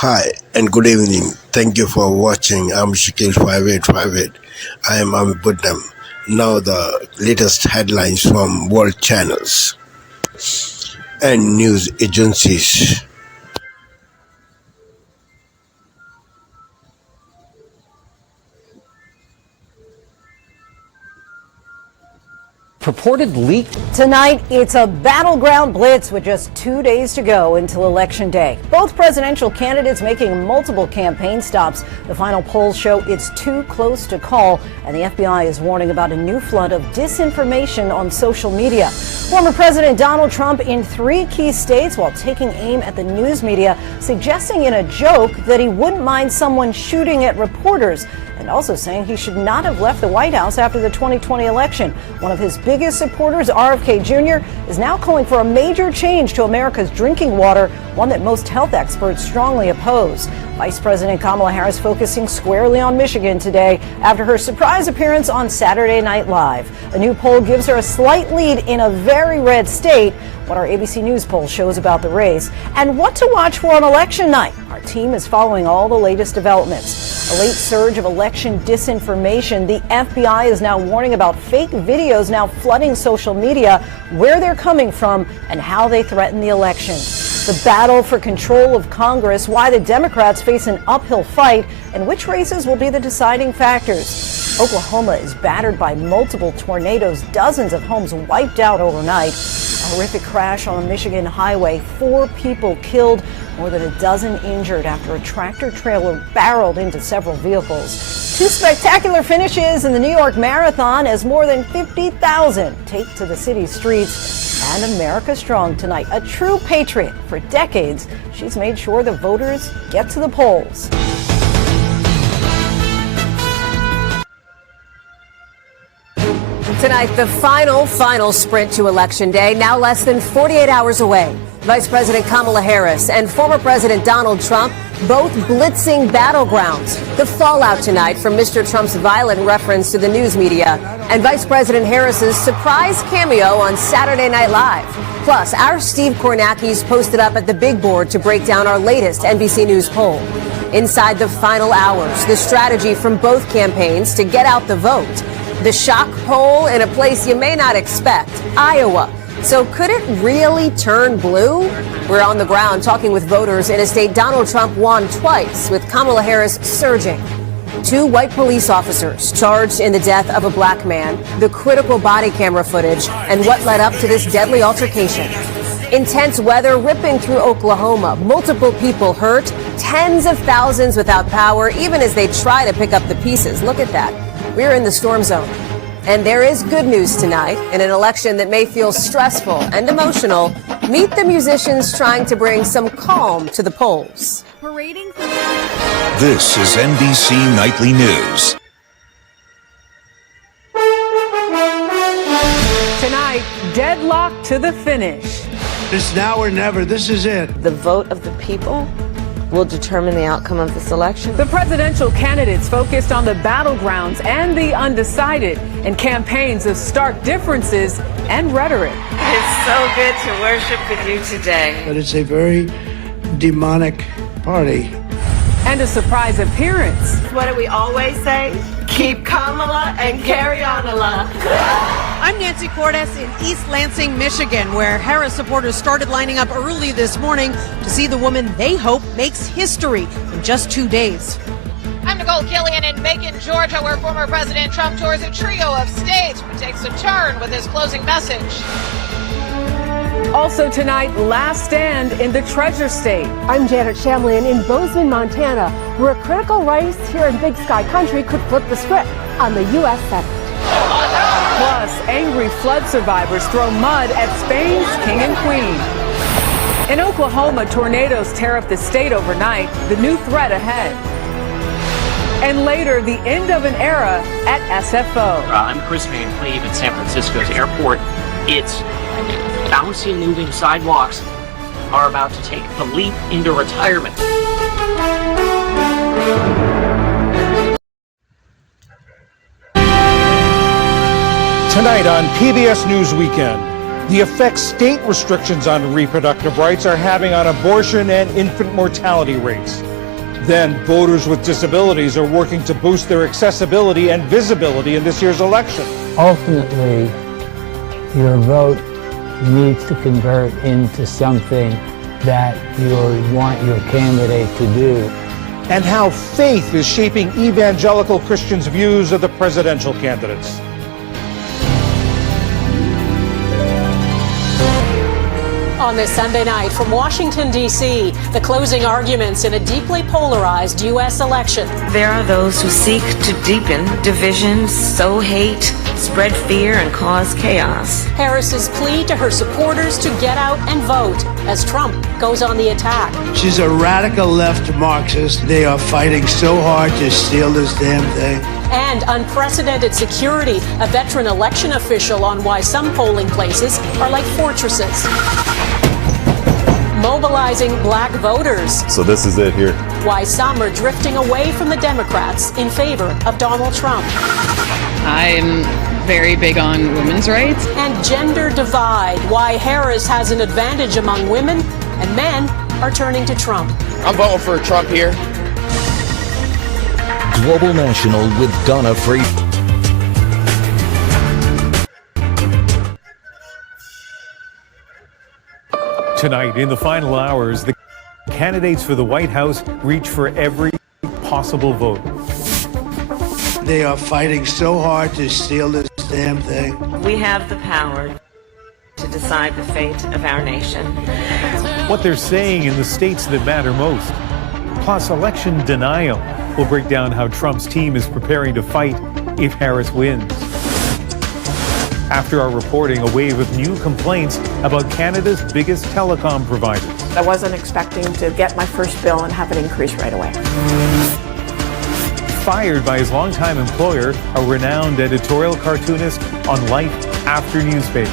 Hi and good evening. Thank you for watching. I'm Shakil 5858. I am Ami Buddham. Now the latest headlines from world channels and news agencies. Purported leak. Tonight, it's a battleground blitz with just 2 days to go until Election Day. Both presidential candidates making multiple campaign stops. The final polls show it's too close to call, and the FBI is warning about a new flood of disinformation on social media. Former President Donald Trump in 3 key states while taking aim at the news media, suggesting in a joke that he wouldn't mind someone shooting at reporters, and also saying he should not have left the White House after the 2020 election. One of his biggest supporters, RFK Jr., is now calling for a major change to America's drinking water, one that most health experts strongly oppose. Vice President Kamala Harris focusing squarely on Michigan today after her surprise appearance on Saturday Night Live. A new poll gives her a slight lead in a very red state. What our ABC News poll shows about the race and what to watch for on election night. Our team is following all the latest developments. A late surge of election disinformation. The FBI is now warning about fake videos now flooding social media, where they're coming from, and how they threaten the election. The battle for control of Congress, why the Democrats face an uphill fight, and which races will be the deciding factors. Oklahoma is battered by multiple tornadoes, dozens of homes wiped out overnight. A horrific crash on a Michigan highway, 4 people killed, more than a dozen injured after a tractor trailer barreled into several vehicles. 2 spectacular finishes in the New York Marathon as more than 50,000 take to the city's streets. And America Strong tonight, a true patriot. For decades, she's made sure the voters get to the polls. Tonight, the final sprint to Election Day, now less than 48 hours away. Vice President Kamala Harris and former President Donald Trump both blitzing battlegrounds. The fallout tonight from Mr. Trump's violent reference to the news media and Vice President Harris's surprise cameo on Saturday Night Live. Plus, our Steve Kornacki's posted up at the big board to break down our latest NBC News poll. Inside the final hours, the strategy from both campaigns to get out the vote. The shock poll in a place you may not expect, Iowa. So could it really turn blue? We're on the ground talking with voters in a state Donald Trump won twice, with Kamala Harris surging. 2 white police officers charged in the death of a black man, the critical body camera footage, and what led up to this deadly altercation. Intense weather ripping through Oklahoma, multiple people hurt, tens of thousands without power, even as they try to pick up the pieces. Look at that. We're in the storm zone. And there is good news tonight. In an election that may feel stressful and emotional, meet the musicians trying to bring some calm to the polls. This is NBC Nightly News. Tonight, deadlocked to the finish. It's now or never. This is it. The vote of the people will determine the outcome of this election. The presidential candidates focused on the battlegrounds and the undecided in campaigns of stark differences and rhetoric. It's so good to worship with you today. But it's a very demonic party. And a surprise appearance. What do we always say? Keep Kamala and carry on, Allah. I'm Nancy Cordes in East Lansing, Michigan, where Harris supporters started lining up early this morning to see the woman they hope makes history in just 2 days. I'm Nicole Killian in Macon, Georgia, where former President Trump tours a trio of states but takes a turn with his closing message. Also tonight, last stand in the Treasure State. I'm Janet Shamlian in Bozeman, Montana, where a critical race here in Big Sky Country could flip the script on the U.S. Senate. Plus, angry flood survivors throw mud at Spain's king and queen. In Oklahoma, tornadoes tear up the state overnight, the new threat ahead. And later, the end of an era at SFO. I'm Chris Van Cleve at San Francisco's airport. It's bouncy and moving sidewalks are about to take the leap into retirement. Tonight on PBS News Weekend, the effects state restrictions on reproductive rights are having on abortion and infant mortality rates. Then voters with disabilities are working to boost their accessibility and visibility in this year's election. Ultimately, your vote needs to convert into something that you want your candidate to do. And how faith is shaping evangelical Christians' views of the presidential candidates. On this Sunday night from Washington, D.C., the closing arguments in a deeply polarized U.S. election. There are those who seek to deepen divisions, sow hate, spread fear, and cause chaos. Harris's plea to her supporters to get out and vote as Trump goes on the attack. She's a radical left Marxist. They are fighting so hard to steal this damn thing. And unprecedented security, a veteran election official on why some polling places are like fortresses. Mobilizing black voters. So this is it here. Why some are drifting away from the Democrats in favor of Donald Trump. I'm very big on women's rights. And gender divide, why Harris has an advantage among women and men are turning to Trump. I'm voting for Trump here. Global National with Donna Freight. Tonight, in the final hours, the candidates for the White House reach for every possible vote. They are fighting so hard to steal this damn thing. We have the power to decide the fate of our nation. What they're saying in the states that matter most. Plus, election denial. We'll break down how Trump's team is preparing to fight if Harris wins. After our reporting, a wave of new complaints about Canada's biggest telecom providers. I wasn't expecting to get my first bill and have it increase right away. Fired by his longtime employer, a renowned editorial cartoonist on life after newspapers.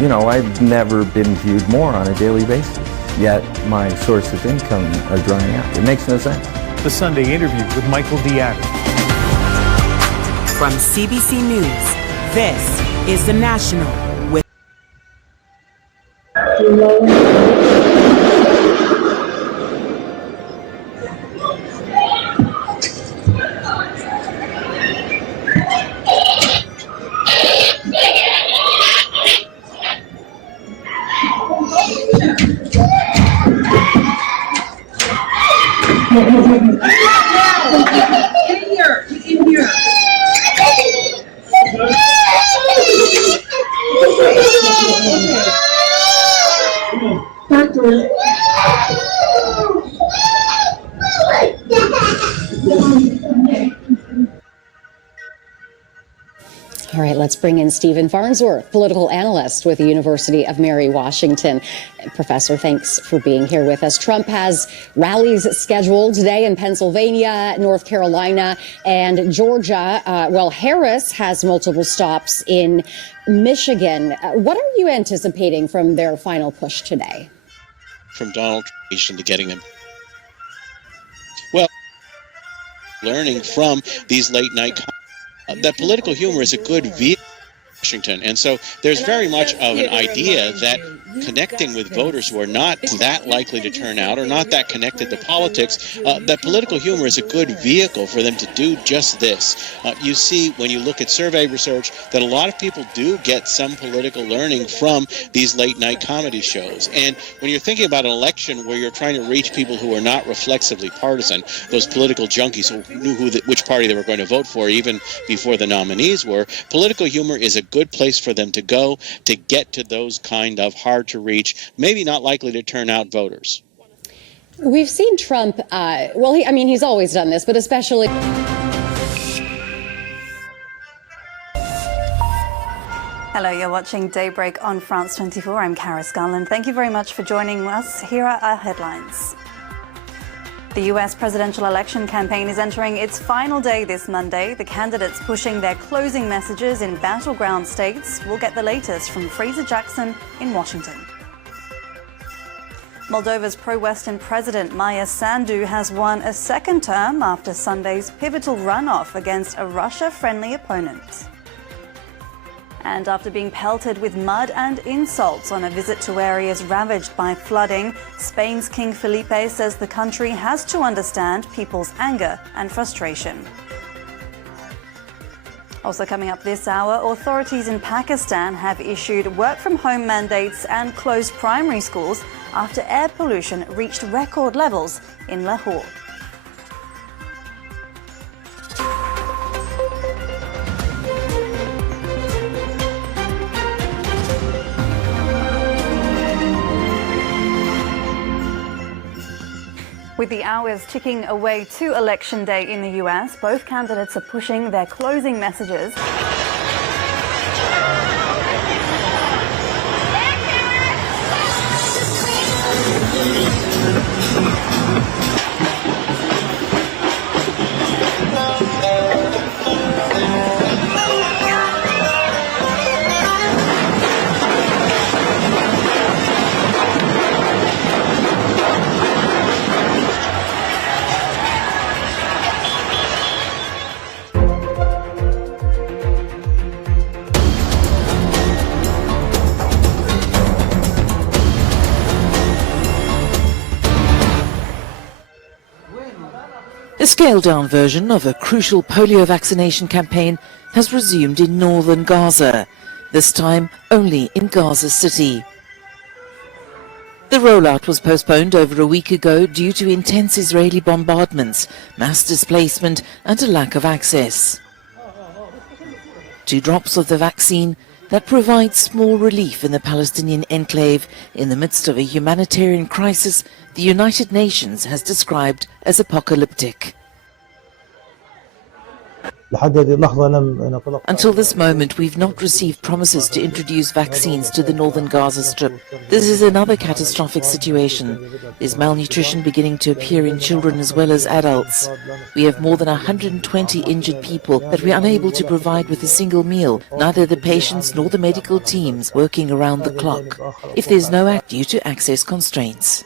You know, I've never been viewed more on a daily basis, yet my source of income are drying out. It makes no sense. The Sunday interview with Michael Diatta. From CBC News, this is The National with All right, let's bring in Stephen Farnsworth, political analyst with the University of Mary Washington. Professor, thanks for being here with us. Trump has rallies scheduled today in Pennsylvania, North Carolina, and Georgia. Harris has multiple stops in Michigan. What are you anticipating from their final push today? From Donald Trump into getting them. Well, learning from these late night that political humor is a good vehicle in Washington. And so there's very much of an idea that connecting with voters who are not that likely to turn out or not that connected to politics, that political humor is a good vehicle for them to do just this. You see, when you look at survey research, that a lot of people do get some political learning from these late night comedy shows. And when you're thinking about an election where you're trying to reach people who are not reflexively partisan, those political junkies who knew which party they were going to vote for even before the nominees were, political humor is a good place for them to go to get to those kind of hard to reach, maybe not likely to turn out voters. We've seen Trump, he's always done this, but especially... Hello, you're watching Daybreak on France 24. I'm Cara Scarland. Thank you very much for joining us. Here are our headlines. The U.S. presidential election campaign is entering its final day this Monday. The candidates pushing their closing messages in battleground states. We'll get the latest from Fraser Jackson in Washington. Moldova's pro-Western president Maia Sandu has won a second term after Sunday's pivotal runoff against a Russia-friendly opponent. And after being pelted with mud and insults on a visit to areas ravaged by flooding, Spain's King Felipe says the country has to understand people's anger and frustration. Also coming up this hour, authorities in Pakistan have issued work-from-home mandates and closed primary schools after air pollution reached record levels in Lahore. With the hours ticking away to Election Day in the US, both candidates are pushing their closing messages. A scaled-down version of a crucial polio vaccination campaign has resumed in northern Gaza, this time only in Gaza City. The rollout was postponed over a week ago due to intense Israeli bombardments, mass displacement and a lack of access. 2 drops of the vaccine that provides small relief in the Palestinian enclave in the midst of a humanitarian crisis the United Nations has described as apocalyptic. Until this moment, we've not received promises to introduce vaccines to the northern Gaza Strip. This is another catastrophic situation. There's malnutrition beginning to appear in children as well as adults. We have more than 120 injured people that we are unable to provide with a single meal, neither the patients nor the medical teams working around the clock, if there's no act due to access constraints.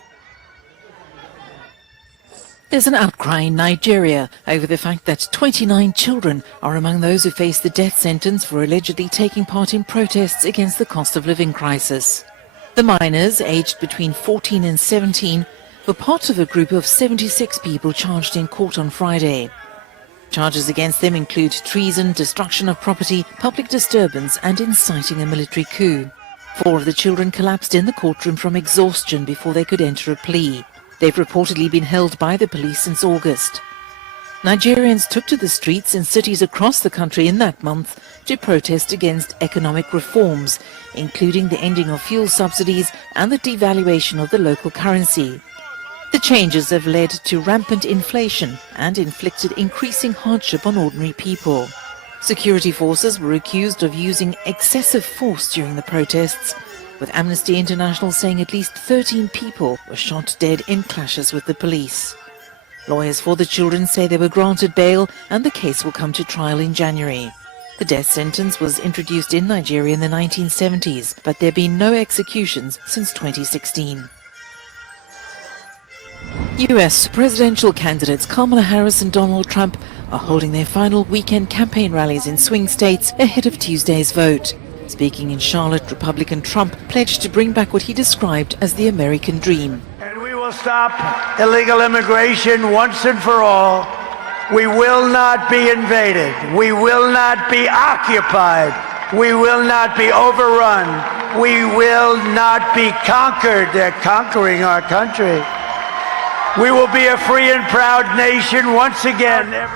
There's an outcry in Nigeria over the fact that 29 children are among those who face the death sentence for allegedly taking part in protests against the cost of living crisis. The minors, aged between 14 and 17, were part of a group of 76 people charged in court on Friday. Charges against them include treason, destruction of property, public disturbance and inciting a military coup. 4 of the children collapsed in the courtroom from exhaustion before they could enter a plea. They've reportedly been held by the police since August. Nigerians took to the streets in cities across the country in that month to protest against economic reforms, including the ending of fuel subsidies and the devaluation of the local currency. The changes have led to rampant inflation and inflicted increasing hardship on ordinary people. Security forces were accused of using excessive force during the protests, with Amnesty International saying at least 13 people were shot dead in clashes with the police. Lawyers for the children say they were granted bail and the case will come to trial in January. The death sentence was introduced in Nigeria in the 1970s, but there have been no executions since 2016. US presidential candidates Kamala Harris and Donald Trump are holding their final weekend campaign rallies in swing states ahead of Tuesday's vote. Speaking in Charlotte, Republican Trump pledged to bring back what he described as the American dream. And we will stop illegal immigration once and for all. We will not be invaded. We will not be occupied. We will not be overrun. We will not be conquered. They're conquering our country. We will be a free and proud nation once again.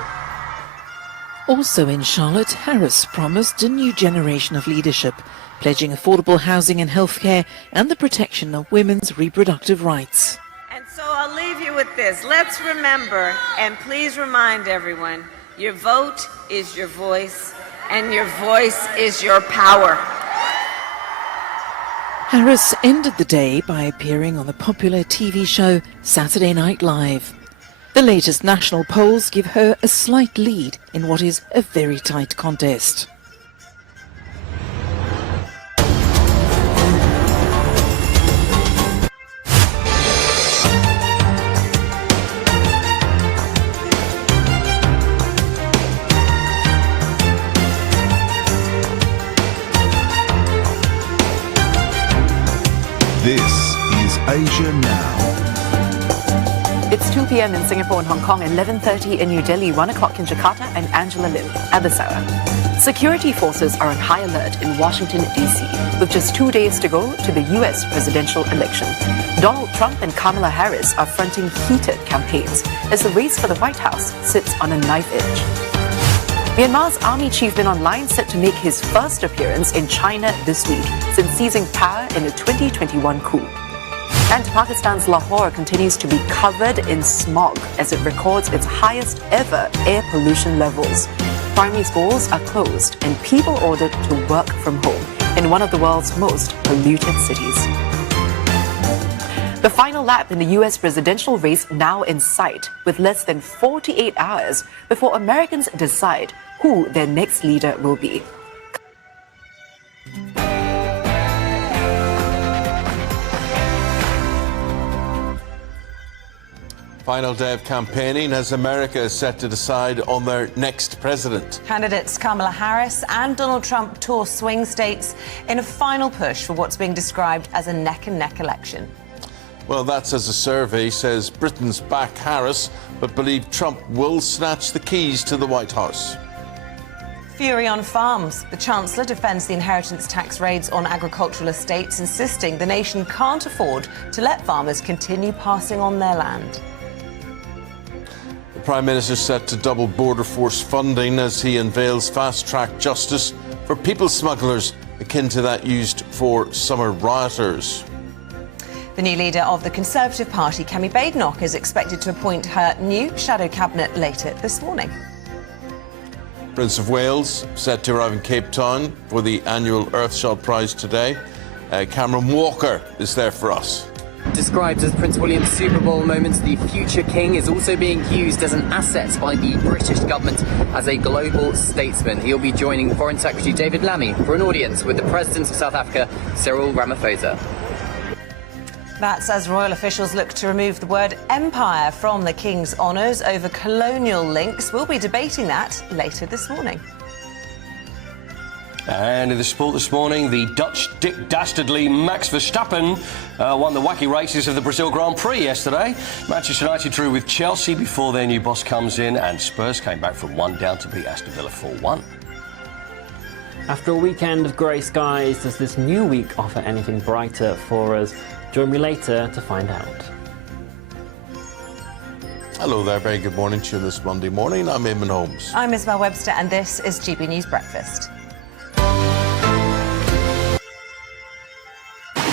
Also in Charlotte, Harris promised a new generation of leadership, pledging affordable housing and healthcare and the protection of women's reproductive rights. And so I'll leave you with this. Let's remember, and please remind everyone, your vote is your voice, and your voice is your power. Harris ended the day by appearing on the popular TV show Saturday Night Live. The latest national polls give her a slight lead in what is a very tight contest. This is Asia Now. It's 2 p.m. in Singapore and Hong Kong, 11:30 in New Delhi, 1 o'clock in Jakarta, and Angela Lim at this hour. Security forces are on high alert in Washington, D.C., with just 2 days to go to the U.S. presidential election. Donald Trump and Kamala Harris are fronting heated campaigns as the race for the White House sits on a knife edge. Myanmar's army chief Min Aung Hlaing set to make his first appearance in China this week since seizing power in a 2021 coup. And Pakistan's Lahore continues to be covered in smog as it records its highest ever air pollution levels. Primary schools are closed and people ordered to work from home in one of the world's most polluted cities. The final lap in the U.S. presidential race now in sight, with less than 48 hours before Americans decide who their next leader will be. Final day of campaigning as America is set to decide on their next president. Candidates Kamala Harris and Donald Trump tour swing states in a final push for what's being described as a neck-and-neck election. Well, that's as a survey says Britain's back Harris, but believe Trump will snatch the keys to the White House. Fury on farms. The Chancellor defends the inheritance tax raids on agricultural estates, insisting the nation can't afford to let farmers continue passing on their land. The Prime Minister set to double border force funding as he unveils fast-track justice for people smugglers akin to that used for summer rioters. The new leader of the Conservative Party, Kemi Badenoch, is expected to appoint her new shadow cabinet later this morning. Prince of Wales set to arrive in Cape Town for the annual Earthshot Prize today. Cameron Walker is there for us. Described as Prince William's Super Bowl moment, the future king is also being used as an asset by the British government as a global statesman. He'll be joining Foreign Secretary David Lammy for an audience with the President of South Africa, Cyril Ramaphosa. That's as royal officials look to remove the word empire from the King's honours over colonial links. We'll be debating that later this morning. And in the sport this morning, the Dutch Dick Dastardly Max Verstappen won the wacky races of the Brazil Grand Prix yesterday. Manchester United drew with Chelsea before their new boss comes in, and Spurs came back from 1 down to beat Aston Villa 4-1. After a weekend of grey skies, does this new week offer anything brighter for us? Join me later to find out. Hello there, very good morning to you this Monday morning. I'm Eamon Holmes. I'm Isabel Webster, and this is GB News Breakfast.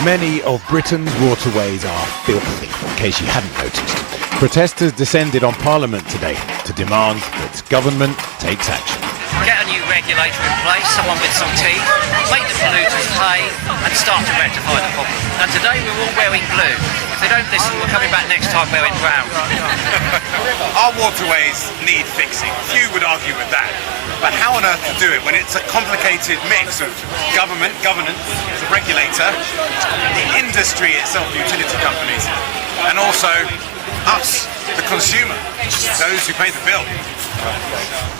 Many of Britain's waterways are filthy, in case you hadn't noticed. Protesters descended on Parliament today to demand that government takes action. Get a new regulator in place, someone with some teeth, make the polluters pay and start to rectify the problem. And today we're all wearing blue. If they don't listen, we're coming back next time wearing brown. Our waterways need fixing. Few would argue with that. But how on earth to do it when it's a complicated mix of government, governance, the regulator, the industry itself, utility companies, and also us, the consumer, those who pay the bill.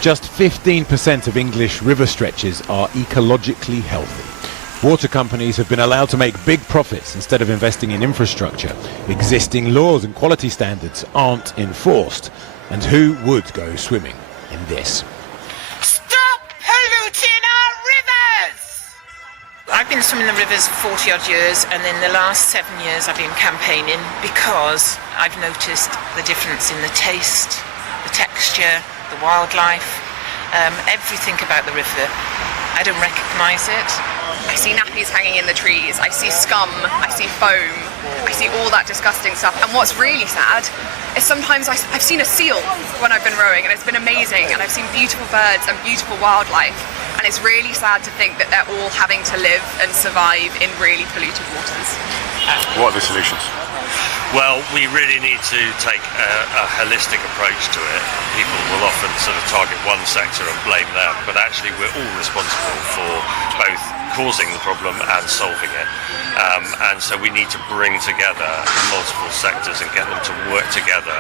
Just 15% of English river stretches are ecologically healthy. Water companies have been allowed to make big profits instead of investing in infrastructure. Existing laws and quality standards aren't enforced. And who would go swimming in this? Stop polluting our rivers! I've been swimming the rivers for 40-odd years, and in the last 7 years I've been campaigning because I've noticed the difference in the taste, the texture, the wildlife, everything about the river. I don't recognise it. I see nappies hanging in the trees, I see scum, I see foam, I see all that disgusting stuff. And what's really sad is sometimes I've seen a seal when I've been rowing, and it's been amazing, and I've seen beautiful birds and beautiful wildlife, and it's really sad to think that they're all having to live and survive in really polluted waters. What are the solutions? Well, we really need to take a holistic approach to it. People will often sort of target one sector and blame them, but actually we're all responsible for both causing the problem and solving it. And so we need to bring together multiple sectors and get them to work together.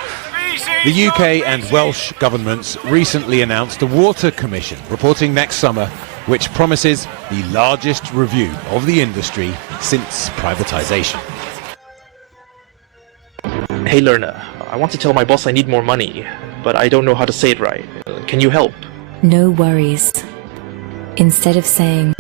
The UK and Welsh governments recently announced a water commission reporting next summer which promises the largest review of the industry since privatization. Hey learner, I want to tell my boss I need more money, but I don't know how to say it right. Can you help? No worries. Instead of saying,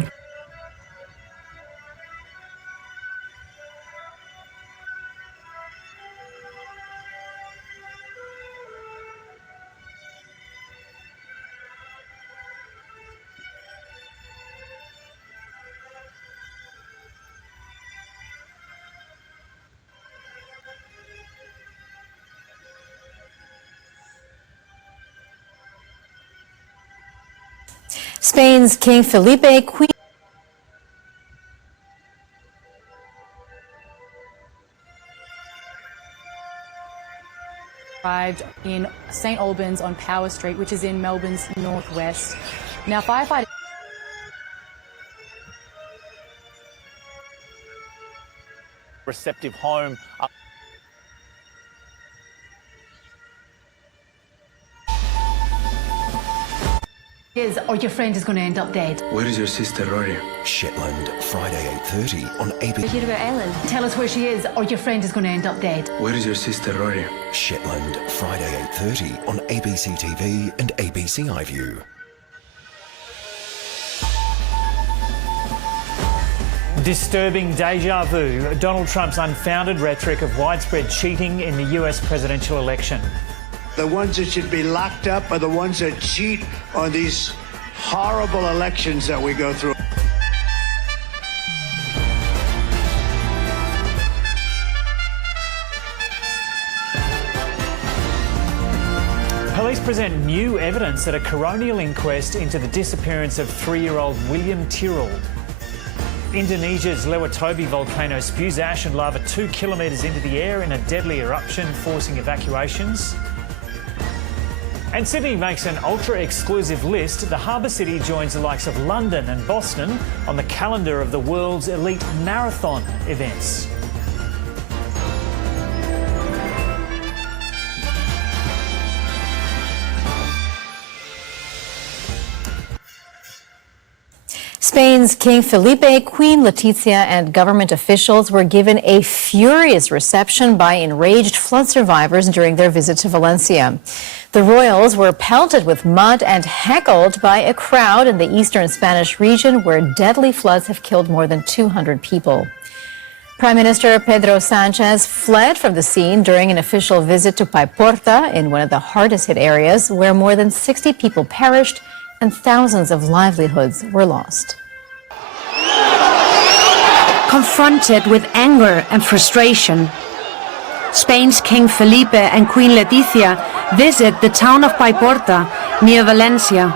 Spain's King Felipe, Queen arrived in St Albans on Power Street, which is in Melbourne's northwest. Now, firefighters receptive home. or your friend is going to end up dead. Where is your sister Rory? Shetland, Friday 8:30 on ABC. Hear about Ellen? Tell us where she is, or your friend is going to end up dead. Where is your sister Rory? Shetland, Friday 8:30 on ABC TV and ABC iView. Disturbing deja vu, Donald Trump's unfounded rhetoric of widespread cheating in the US presidential election. The ones that should be locked up are the ones that cheat on these horrible elections that we go through. Police present new evidence at a coronial inquest into the disappearance of 3-year-old William Tyrrell. Indonesia's Lewatobi volcano spews ash and lava 2 kilometres into the air in a deadly eruption, forcing evacuations. And Sydney makes an ultra-exclusive list. The harbour city joins the likes of London and Boston on the calendar of the world's elite marathon events. Spain's King Felipe, Queen Letizia, and government officials were given a furious reception by enraged flood survivors during their visit to Valencia. The royals were pelted with mud and heckled by a crowd in the eastern Spanish region where deadly floods have killed more than 200 people. Prime Minister Pedro Sanchez fled from the scene during an official visit to Paiporta in one of the hardest hit areas where more than 60 people perished and thousands of livelihoods were lost. Confronted with anger and frustration, Spain's King Felipe and Queen Letizia visit the town of Paiporta near Valencia.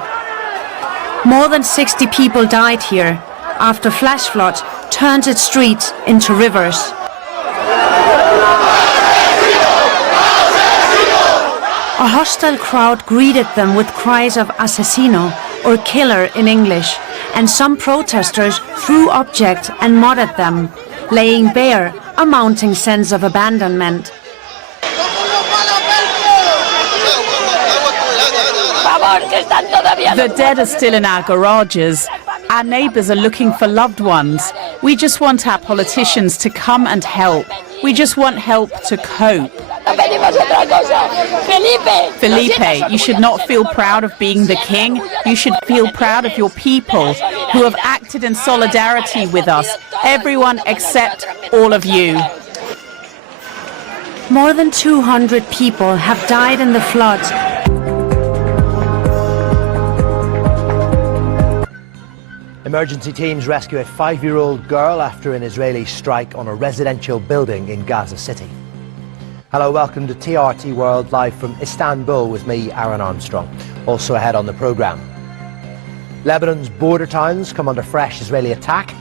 More than 60 people died here after flash floods turned its streets into rivers. A hostile crowd greeted them with cries of asesino, or killer in English, and some protesters threw objects and mud at them, laying bare a mounting sense of abandonment. The dead are still in our garages. Our neighbours are looking for loved ones. We just want our politicians to come and help. We just want help to cope. Felipe, you should not feel proud of being the king. You should feel proud of your people who have acted in solidarity with us. Everyone except all of you. More than 200 people have died in the floods. Emergency teams rescue a 5-year-old girl after an Israeli strike on a residential building in Gaza City. Hello, welcome to TRT World, live from Istanbul with me, Aaron Armstrong. Also ahead on the programme. Lebanon's border towns come under fresh Israeli attack,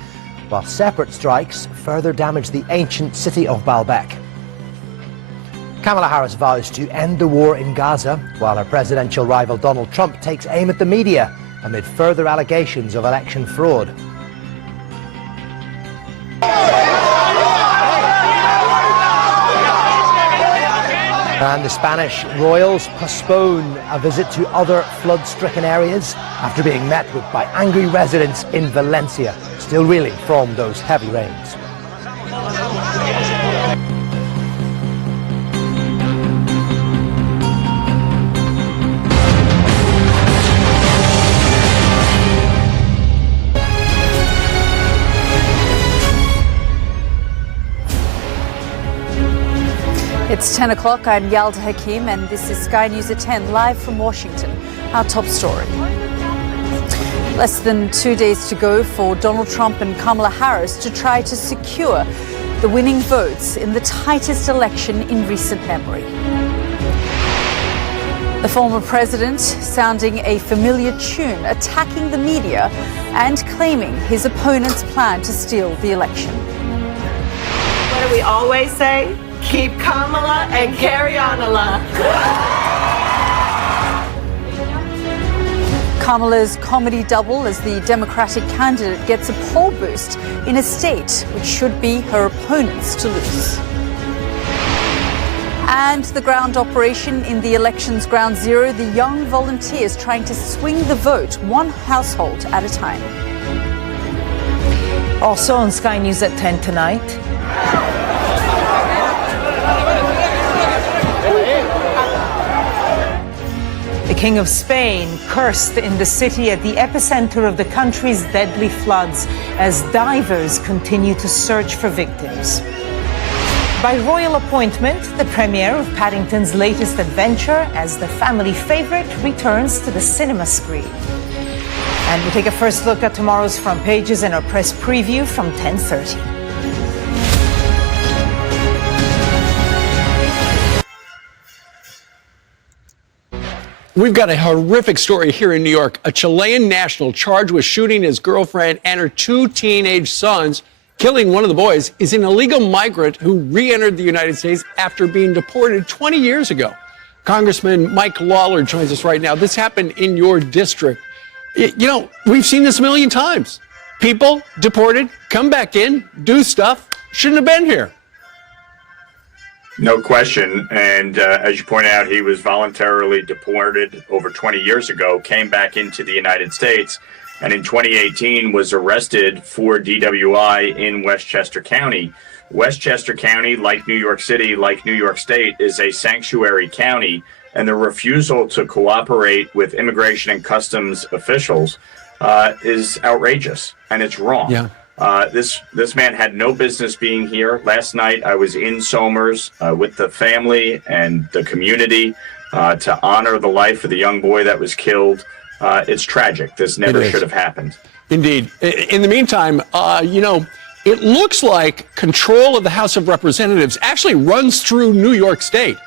while separate strikes further damage the ancient city of Baalbek. Kamala Harris vows to end the war in Gaza, while her presidential rival Donald Trump takes aim at the media amid further allegations of election fraud. And the Spanish royals postpone a visit to other flood-stricken areas after being met with by angry residents in Valencia, still reeling from those heavy rains. It's 10 o'clock. I'm Yalda Hakim, and this is Sky News at 10, live from Washington. Our top story. Less than 2 days to go for Donald Trump and Kamala Harris to try to secure the winning votes in the tightest election in recent memory. The former president sounding a familiar tune, attacking the media and claiming his opponent's plan to steal the election. What do we always say? Keep Kamala and carry on, Allah. Kamala's comedy double as the Democratic candidate gets a poll boost in a state which should be her opponent's to lose. And the ground operation in the election's ground zero, the young volunteers trying to swing the vote one household at a time. Also on Sky News at 10 tonight. The King of Spain cursed in the city at the epicenter of the country's deadly floods as divers continue to search for victims. By royal appointment, the premiere of Paddington's latest adventure as the family favorite returns to the cinema screen. And we take a first look at tomorrow's front pages in our press preview from 10:30. We've got a horrific story here in New York. A Chilean national charged with shooting his girlfriend and her 2 teenage sons, killing one of the boys, is an illegal migrant who re-entered the United States after being deported 20 years ago. Congressman Mike Lawler joins us right now. This happened in your district. You know, we've seen this a million times. People deported, come back in, do stuff, shouldn't have been here. No question. And as you point out, he was voluntarily deported over 20 years ago, came back into the United States, and in 2018 was arrested for DWI in Westchester County. Westchester County, like New York City, like New York State, is a sanctuary county, and the refusal to cooperate with immigration and customs officials is outrageous, and it's wrong. Yeah. This man had no business being here. Last night, I was in Somers with the family and the community to honor the life of the young boy that was killed. It's tragic. This never should have happened. Indeed. In the meantime, you know, it looks like control of the House of Representatives actually runs through New York State.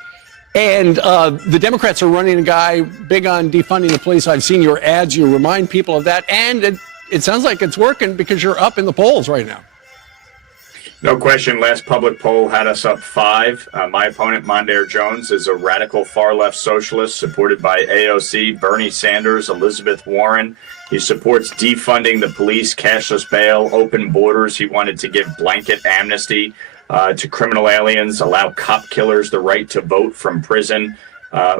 And the Democrats are running a guy big on defunding the police. I've seen your ads. You remind people of that. And it sounds like it's working because you're up in the polls right now. No question. Last public poll had us up 5. My opponent, Mondaire Jones, is a radical far-left socialist supported by AOC, Bernie Sanders, Elizabeth Warren. He supports defunding the police, cashless bail, open borders. He wanted to give blanket amnesty to criminal aliens, allow cop killers the right to vote from prison.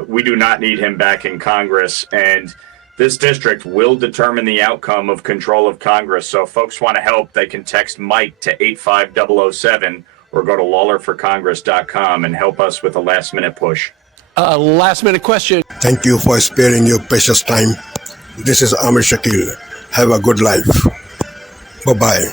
We do not need him back in Congress, and this district will determine the outcome of control of Congress. So if folks want to help, they can text Mike to 85007 or go to lawlerforcongress.com and help us with a last-minute push. Last-minute question. Thank you for sparing your precious time. This is Amir Shakil. Have a good life. Bye-bye.